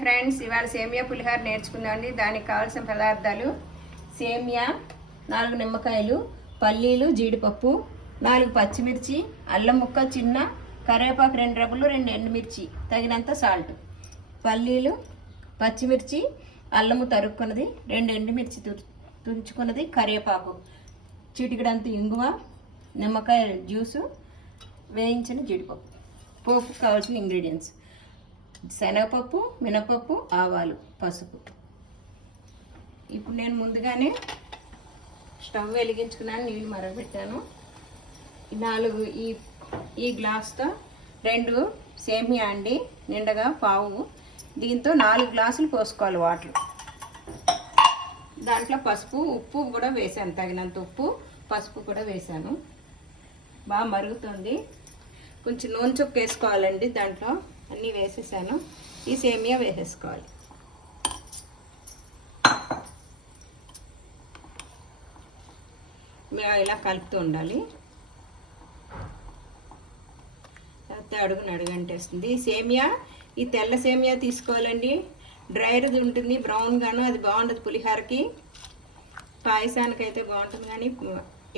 Friends, ఇవాళ సేమియా పులిహోర నేర్చుకుందామండి. దానికి కావాల్సిన పదార్థాలు: సేమియా 4 నిమ్మకాయలు, పల్లీలు, జీడిపప్పు, 4 పచ్చిమిర్చి, అల్లం ముక్క చిన్న, కరివేపాకు 2 రెబ్బలు, 2 ఎండుమిర్చి, తగినంత సాల్ట్. పల్లీలు, పచ్చిమిర్చి, అల్లము తరుక్కున్నది, 2 ఎండుమిర్చి తుంచుకున్నది, కరివేపాకు, చిటికడంత ఇంగువ, నిమ్మకాయ జ్యూసు, వేయించిన జీడిపప్పు. పోపుకు కావాల్సిన ఇంగ్రీడియంట్స్: శనగపప్పు, మినపప్పు, ఆవాలు, పసుపు. ఇప్పుడు నేను ముందుగానే స్టవ్ వెలిగించుకున్నాను, నీళ్ళు మరగబెట్టాను. 4 ఈ గ్లాస్తో 2 సేమియా అండి, నిండగా పావు. దీంతో 4 గ్లాసులు పోసుకోవాలి వాటర్. దాంట్లో పసుపు, ఉప్పు కూడా వేసాను, తగినంత ఉప్పు, పసుపు కూడా వేసాను. బాగా మరుగుతుంది. కొంచెం నూనె చుక్క వేసుకోవాలండి. దాంట్లో అన్నీ వేసేసాను. ఈ సేమియా వేసేసుకోవాలి. ఇలా కలుపుతూ ఉండాలి. లేకపోతే అడుగంటేస్తుంది. ఈ సేమియా, ఈ తెల్ల సేమియా తీసుకోవాలండి. డ్రైది ఉంటుంది, బ్రౌన్ గాను, అది బాగుంటుంది పులిహోరకి. పాయసానికి అయితే బాగుంటుంది, కానీ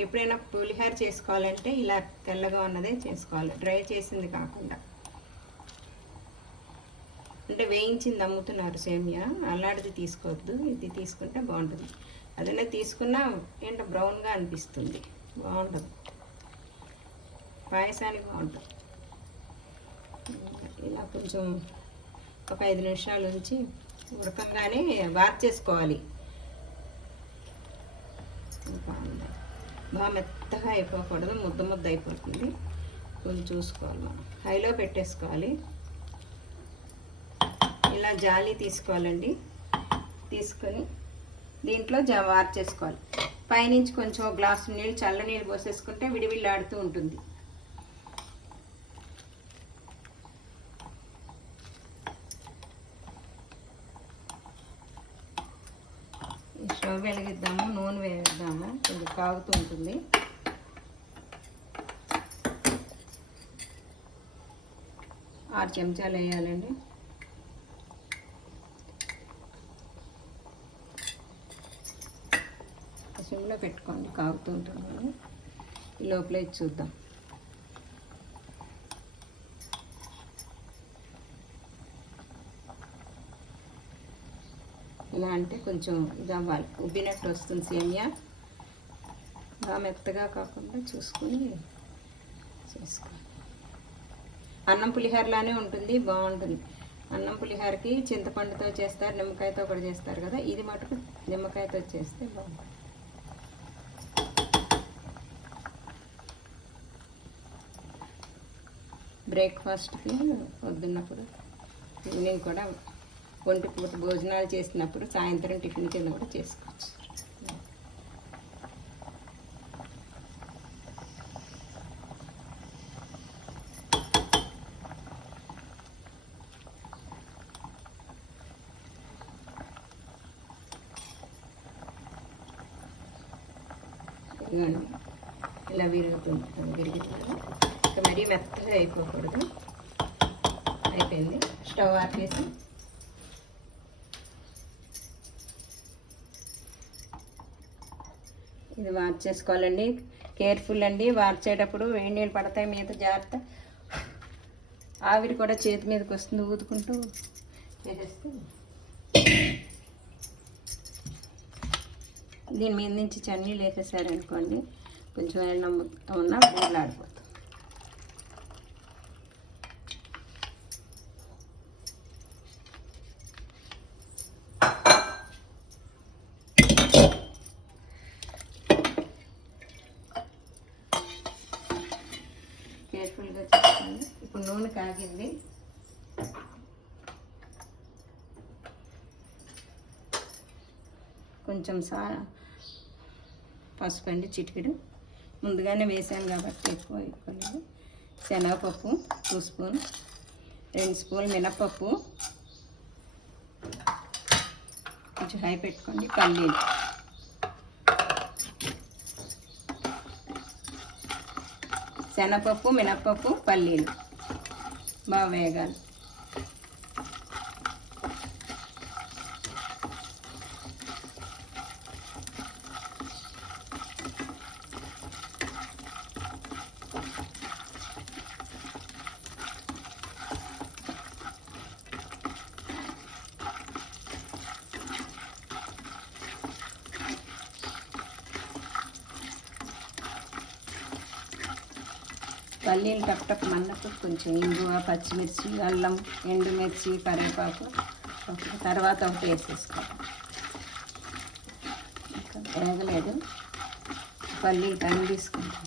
ఎప్పుడైనా పులిహోర చేసుకోవాలంటే ఇలా తెల్లగా ఉన్నదే చేసుకోవాలి, డ్రై చేసింది కాకుండా. అంటే వేయించింది అమ్ముతున్నారు సేమియా, అలాంటిది తీసుకోవద్దు. ఇది తీసుకుంటే బాగుంటుంది. అదైనా తీసుకున్నా ఏంటో బ్రౌన్గా అనిపిస్తుంది, బాగుంటుంది, పాయసానికి బాగుంటుంది. ఇలా కొంచెం ఒక 5 నిమిషాలు ఉంచి ఉడకంగానే వార్చేసుకోవాలి. బాగా మెత్తగా అయిపోకూడదు, ముద్ద అయిపోతుంది. కొంచెం చూసుకోవాలి, మనం హైలో పెట్టేసుకోవాలి. ఇలా జాలి తీసుకోవాలండి. తీసుకొని దీంట్లో వార్చేసుకోవాలి. పైనుంచి కొంచెం ఒక గ్లాసు నీళ్ళు, చల్ల నీళ్ళు పోసేసుకుంటే విడివిళ్ళాడుతూ ఉంటుంది. స్టవ్ వెలిగిద్దాము, నూనె వేద్దాము, కొంచెం కాగుతూ ఉంటుంది. ఆరు చెంచాలు వేయాలండి. సిమ్లో పెట్టుకోండి, కాగుతూ ఉంటుంది. ఈ లోపల ఇది చూద్దాం. ఇలా అంటే కొంచెం ఇది అవ్వాలి, ఉబ్బినట్టు వస్తుంది సేమియా. బాగా మెత్తగా కాకుండా చూసుకొని చేసుకోవాలి. అన్నం పులిహోరలానే ఉంటుంది, బాగుంటుంది. అన్నం పులిహోరకి చింతపండుతో చేస్తారు, నిమ్మకాయతో కూడా చేస్తారు కదా. ఇది మటుకు నిమ్మకాయతో చేస్తే బాగుంటుంది. బ్రేక్ఫాస్ట్కి వద్దున్నప్పుడు, ఈవినింగ్ కూడా, ఒంటి పూట భోజనాలు చేసినప్పుడు, సాయంత్రం టిఫిన్ కింద కూడా చేసుకోవచ్చు. ఇలా విరుగుతుంది. మరీ మెత్తగా అయిపోకూడదు. అయిపోయింది. స్టవ్ ఆపేసి ఇది వార్చేసుకోవాలండి. కేర్ఫుల్ అండి, వార్చేటప్పుడు వేడి నీళ్ళు పడతాయి మీద, జాగ్రత్త. ఆవిరి కూడా చేతి మీదకి వస్తుంది, ఊదుకుంటూ చేసేస్తే. దీని మీద నుంచి చన్నీళ్ళు వేసేసారనుకోండి, కొంచెం ఏమైనా ఉన్నా ఊర్లాడిపోతుంది. కేర్ఫుల్గా చేసుకోండి. ఇప్పుడు నూనె కాగింది. కొంచెం పసుపు అండి, చిటికెడు. ముందుగానే వేసాను కాబట్టి ఎక్కువ వేసుకోలేదు. శనగపప్పు 2 స్పూన్, 2 స్పూన్లు మినపప్పు, కొంచెం హై పెట్టుకోండి. పల్లీలు, శనగపప్పు, మినపప్పు, పల్లీలు బాగా వేగాలి. పల్లీలు టప్ మన్నకు కొంచెం ఇంగువ, పచ్చిమిర్చి, అల్లం, ఎండుమిర్చి, కరివేపాకు తర్వాత ఒకటి వేసేసుకోవాలి. వేగలేదు, పల్లీలు టైం తీసుకుంటాం.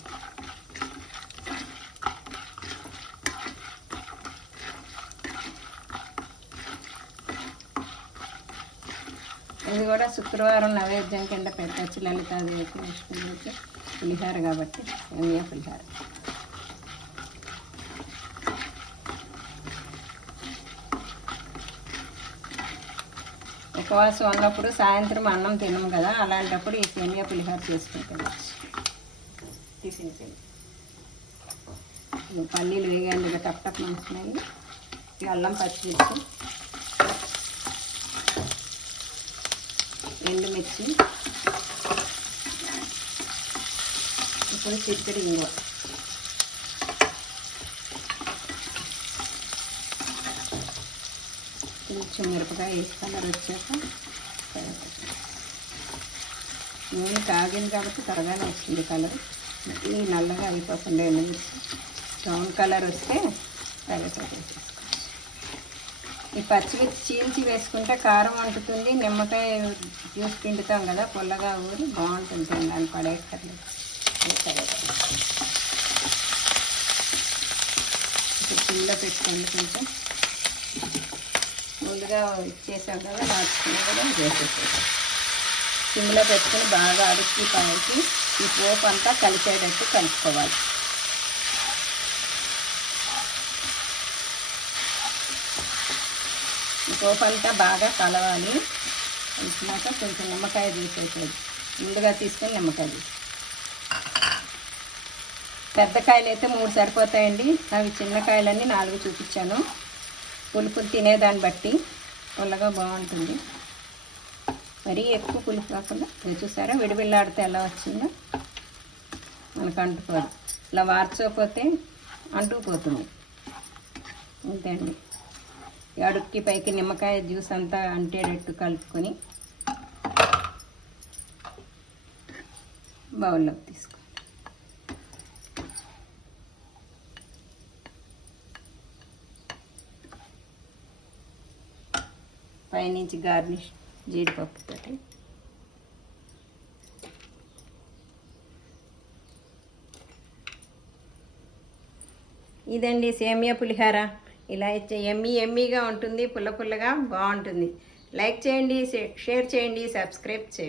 ఇది కూడా శుక్రవారం నైవేద్యం కింద పెట్టచ్చు. లలితాదేవి విష్ణువుకి పులిహార కాబట్టి సేమియా పులిహార. ఉపవాసం ఉన్నప్పుడు సాయంత్రం అన్నం తినము కదా, అలాంటప్పుడు ఈ సేమియా పులిహార చేసుకుంటాం. టిఫిన్కి పల్లీలు వేగాలి, టప్ మంచున్నాయి. అల్లం, పచ్చిమిర్చి, ఎండుమిర్చి, ఇప్పుడు చిక్కడి ఇంగువ, కొంచెం మిరపకాయ వేసి కలర్ వచ్చాక నూనె కాగింది కాబట్టి త్వరగానే వచ్చింది కలర్. ఈ నల్లగా అయిపోతుంది. ఎండుమిర్చి బ్రౌన్ కలర్ వస్తే కరివేపాకు వేసేసుకోవచ్చు. ఈ పచ్చిమిర్చి చీల్చి వేసుకుంటే కారం అంటుతుంది. నిమ్మకాయ జ్యూస్ పిండుతాం కదా, పుల్లగా ఊరి బాగుంటుంది. దాన్ని పడేక్కర్లేదు. చిన్న పెట్టుకోండి. కొంచెం ముందుగా ఇచ్చేసాం కదా, రాసుకుని కూడా వేసేసేసాం. సిమ్లో పెట్టుకుని బాగా అడిగి పైకి ఈ పోపు అంతా కలిసేటట్టు కలుపుకోవాలి. ఈ పోపు అంతా బాగా కలవాలి. కలిసినాక కొంచెం నిమ్మకాయ తీసేసేది, ముందుగా తీసుకొని నిమ్మకాయ తీసి. పెద్ద కాయలు అయితే 3 సరిపోతాయండి. అవి చిన్న కాయలన్నీ 4 చూపించాను. పులుపు తినేదాన్ని బట్టి పుల్లగా బాగుంటుంది. మరీ ఎక్కువ పులుపు కాకుండా చూసారా విడివిళ్ళాడితే ఎలా వచ్చిందో, మనకు అంటుకోదు. ఇలా వార్చకపోతే అంటుకుపోతుంది. అంతే అండి. అడుక్కి పైకి నిమ్మకాయ జ్యూస్ అంతా అంటేటట్టు కలుపుకొని బౌల్లోకి తీసుకో. పైనుంచి గార్నిష్ జీడిపప్పుతోటి. ఇదండి సేమియా పులిహార. ఇలా అయితే ఎమ్మీగా ఉంటుంది, పుల్లగా బాగుంటుంది. లైక్ చేయండి, షేర్ చేయండి, సబ్స్క్రైబ్ చేయండి.